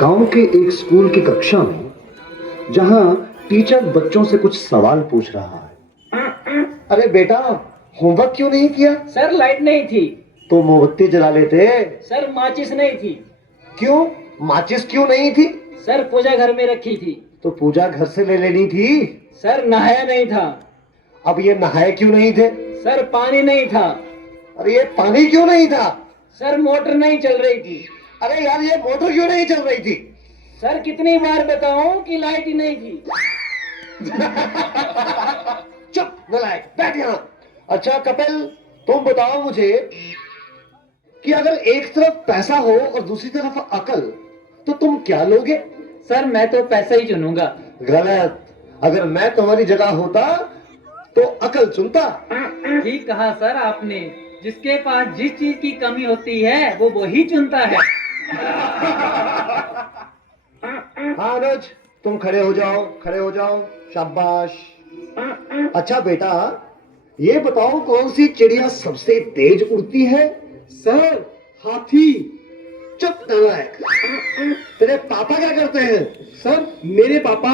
गांव के एक स्कूल की कक्षा में जहां टीचर बच्चों से कुछ सवाल पूछ रहा है। अरे बेटा, होमवर्क क्यों नहीं किया? सर लाइट नहीं थी। तो मोमबत्ती जला लेते। सर माचिस नहीं थी। क्यों? माचिस क्यों नहीं थी? सर पूजा घर में रखी थी। तो पूजा घर से ले लेनी थी। सर नहाया नहीं था। अब ये नहाए क्यों नहीं थे? सर पानी नहीं था। अरे ये पानी क्यों नहीं था? सर मोटर नहीं चल रही थी। अरे यार, ये मोटर क्यों नहीं चल रही थी? सर कितनी बार बताऊं कि लाइट ही नहीं थी। चुप नालायक, बैठ यहाँ। अच्छा कपिल, तुम बताओ मुझे कि अगर एक तरफ पैसा हो और दूसरी तरफ अकल, तो तुम क्या लोगे? सर मैं तो पैसा ही चुनूंगा। गलत। अगर मैं तुम्हारी जगह होता तो अकल चुनता। ठीक कहा सर आपने। जिसके पास जिस चीज की कमी होती है वो वही चुनता है। हाँ अनुज, तुम खड़े हो जाओ, खड़े हो जाओ। शाबाश। अच्छा बेटा, ये बताओ कौन सी चिड़िया सबसे तेज उड़ती है? सर हाथी। चुप नालायक। तेरे पापा क्या करते हैं? सर मेरे पापा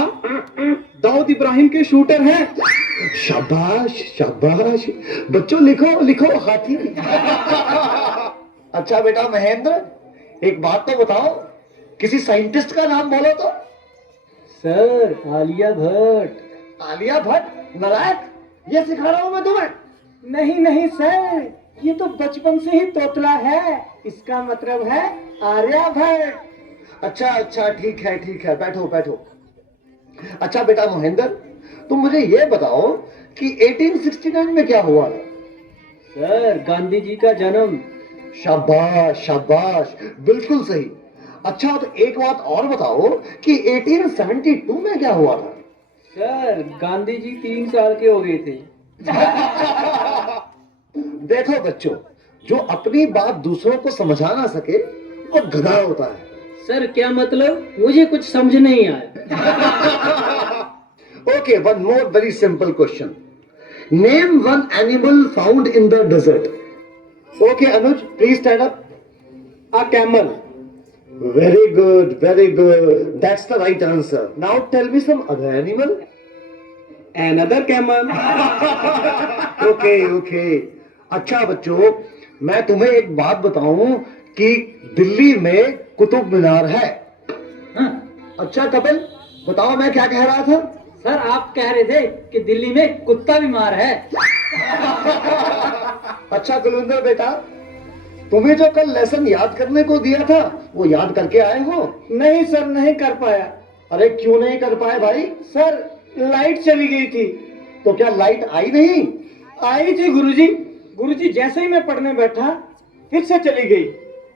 दाऊद इब्राहिम के शूटर हैं। शाबाश शाबाश। बच्चों लिखो लिखो, हाथी। अच्छा बेटा महेंद्र, एक बात तो बताओ, किसी साइंटिस्ट का नाम बोलो तो। सर आलिया भट्ट। आलिया भट्ट? नालायक, ये सिखा रहा हूं मैं तुम्हें। नहीं नहीं सर, ये तो बचपन से ही तोतला है। इसका मतलब है आर्यभट्ट। अच्छा अच्छा, ठीक है, बैठो बैठो। अच्छा बेटा महेंद्र, तुम मुझे ये बताओ कि 1869 में क्या हुआ था? सर गांधी जी का जन्म। शाबाश शाबाश, बिल्कुल सही। अच्छा तो एक बात और बताओ कि 1872 में क्या हुआ था? सर गांधी जी 3 साल के हो गए थे। देखो बच्चों, जो अपनी बात दूसरों को समझा ना सके वो गधा होता है। सर क्या मतलब? मुझे कुछ समझ नहीं आया। Okay, one more very simple question. Name one animal found in the desert. Okay, Anuj, please stand up. A camel. Very good, very good. That's the right answer. Now tell me some other animal. Another camel. Okay, okay. अच्छा बच्चों, मैं तुम्हें एक बात बताऊं कि दिल्ली में कुतुब मीनार है। हाँ। अच्छा कपिल, बताओ मैं क्या कह रहा था? सर आप कह रहे थे कि दिल्ली में कुत्ता बीमार है। अच्छा कुलविंदर बेटा, तुम्हें जो कल लेसन याद करने को दिया था वो याद करके आए हो? नहीं सर, नहीं कर पाया। अरे क्यों नहीं कर पाए भाई? सर लाइट चली गई थी। तो क्या लाइट आई नहीं? आई थी गुरुजी। गुरुजी जैसे ही मैं पढ़ने बैठा फिर से चली गई।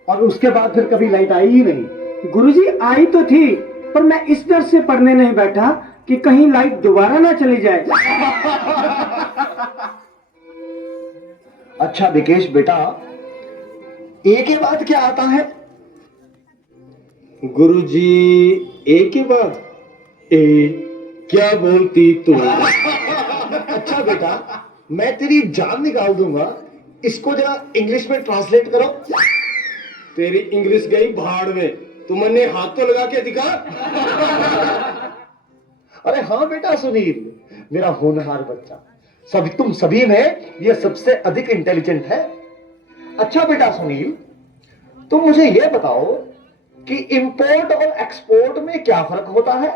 और उसके बाद फिर कभी लाइट आई ही नहीं? गुरुजी आई तो थी, पर मैं इस डर से पढ़ने नहीं बैठा कि कहीं लाइट दोबारा ना चली जाए। अच्छा विकेश बेटा, ए के बाद क्या आता है? गुरुजी ए के बाद ए, क्या बोलती तू? अच्छा बेटा, मैं तेरी जान निकाल दूंगा, इसको जरा इंग्लिश में ट्रांसलेट करो। तेरी इंग्लिश गई भाड़ में, तुमने हाथ तो लगा के दिखा। अरे हाँ बेटा सुनील, मेरा होनहार बच्चा, तुम सभी में ये सबसे अधिक इंटेलिजेंट है। अच्छा बेटा सुनील, तुम मुझे ये बताओ कि इंपोर्ट और एक्सपोर्ट में क्या फर्क होता है?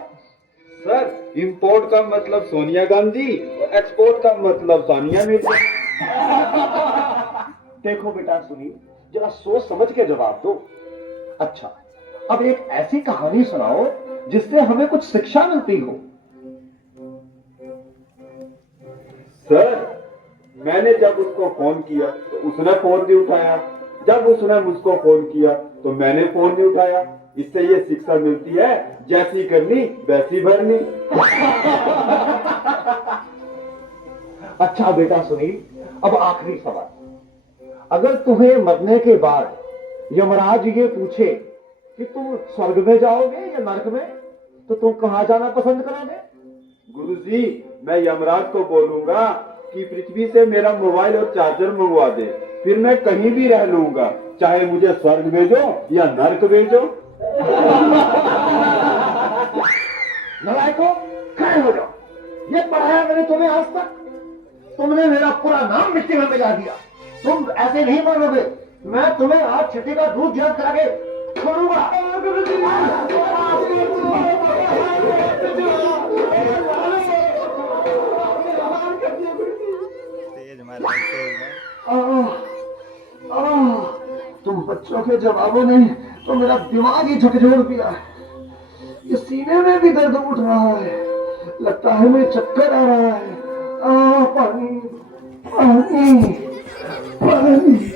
सर इंपोर्ट का मतलब सोनिया गांधी और एक्सपोर्ट का मतलब सानिया मिर्जा। देखो बेटा सुनील, जरा सोच समझ के जवाब दो। अच्छा, अब एक ऐसी कहानी सुनाओ जिससे हमें कुछ शिक्षा मिलती हो। सर मैंने जब उसको फोन किया तो उसने फोन नहीं उठाया, जब उसने मुझको फोन किया तो मैंने फोन नहीं उठाया। इससे ये शिक्षा मिलती है, जैसी करनी वैसी भरनी। अच्छा बेटा सुनील, अब आखिरी सवाल, अगर तुम्हें मरने के बाद यमराज ये पूछे कि तुम स्वर्ग में जाओगे या नरक में, तो तुम कहां जाना पसंद करोगे? गुरुजी मैं यमराज को बोलूंगा कि पृथ्वी से मेरा मोबाइल और चार्जर मंगवा दे, फिर मैं कहीं भी रह लूंगा, चाहे मुझे स्वर्ग भेजो या नर्क भेजो। नालायकों, खड़े हो जाओ। ये पढ़ाया मैंने तुम्हें आज तक, तुमने मेरा पूरा नाम मिट्टी में मिला दिया। तुम ऐसे नहीं मरोगे, मैं तुम्हें आज छठी का दूध याद करा के छोड़ूंगा। तुम बच्चों के जवाबों ने तो मेरा दिमाग ही झकझोर दिया। ये सीने में भी दर्द उठ रहा है, लगता है मैं चक्कर आ रहा है। पानी पानी पानी।